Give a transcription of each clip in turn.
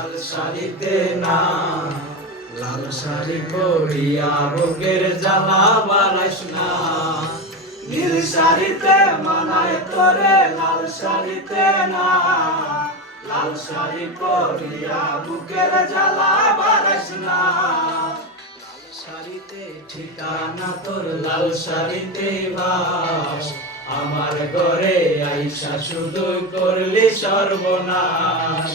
লাল শাড়িতে না লাল শাড়ি পরিয়া বুকের জ্বালা বাড়াইস না নীল শাড়িতে মানায় তোরে লাল শাড়িতে না লাল শাড়ি পরিয়া বুকের জ্বালা বাড়াইস না লাল শাড়িতে ঠিকানা তোর লাল শাড়িতে বাস আমার ঘরে আইসা শুধু করলি সর্বনাশ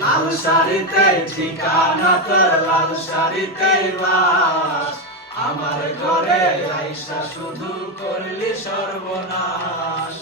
লাল শাড়িতে ঠিকানা তোর লাল শাড়িতে বাস আমার ঘরে আইসা শুধু করলি সর্বনাশ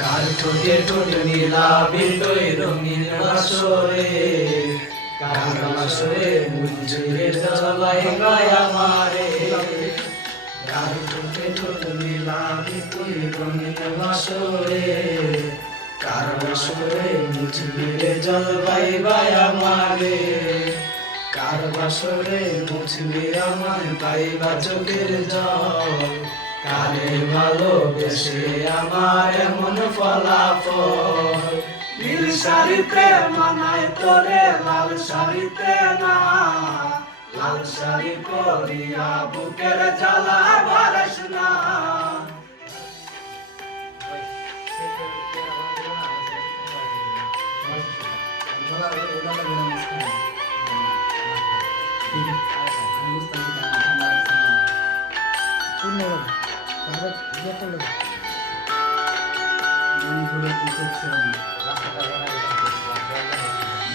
কার ঠোঁটে ঠোঁট নীলা বিন্দুই রঙিন বাসরে কার বাসরে মুঞ্জুরে জলাই গায়া মারে কার ঠোঁটে ঠোঁট নীলা বিন্দুই রঙিন বাসরে কার বাসরে মুঞ্জুরে জলবাই গায়া মারে কার বাসরে মুছবি আমায় পাইবা চোখের জল কারে ভালোবেসে আমার এমন ফলাফল নীল শাড়িতে মানায় তোরে লাল শাড়িতে না লাল শাড়ি পরিয়া বুকের জ্বালা বাড়াইস না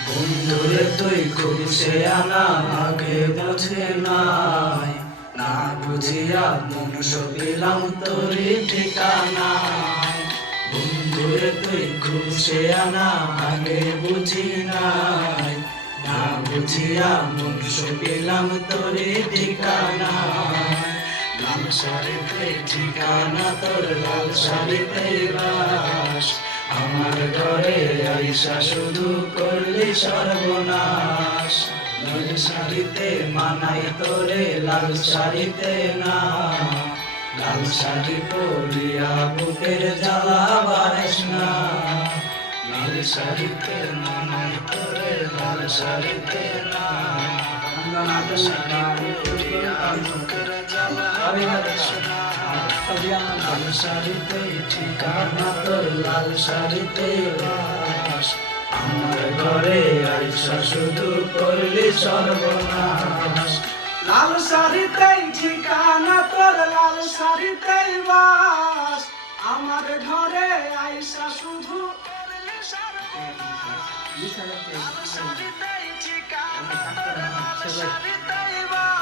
বন্ধুরে তুই খুব সে আনা আগে বুঝে নাই না বুঝিয়া মন সবিলাম তোরে ঠিকানা বন্ধুরে তুই খুব সে আনা আগে বুঝি নাই না বুঝিয়া মন সবিলাম তোরে ঠিকানা লাল শাড়িতে ঠিকানা তোর লাল শাড়িতে বাস আমার ঘরে আইসা শুধু করলি সর্বনাশ লাল শাড়িতে মানাই তোরে লাল শাড়িতে না লাল শাড়ি পরিয়া বুকের জ্বালা বাড়াইস না লাল শাড়িতে মানাই তোরে লাল শাড়িতে না লাল শাড়ি পরিয়া বুকের জ্বালা বাড়াইস না লাল শাড়িতে ঠিকানা তোর লাল শাড়িতে বাস আমার ঘরে আইসা শুধু করলি সর্বনাশ লাল শাড়িতে ঠিকানা তোর লাল শাড়িতে বাস আমার ঘরে আইসা শুধু করলি সর্বনাশ লাল শাড়িতে ঠিকানা তোর লাল শাড়িতে বাস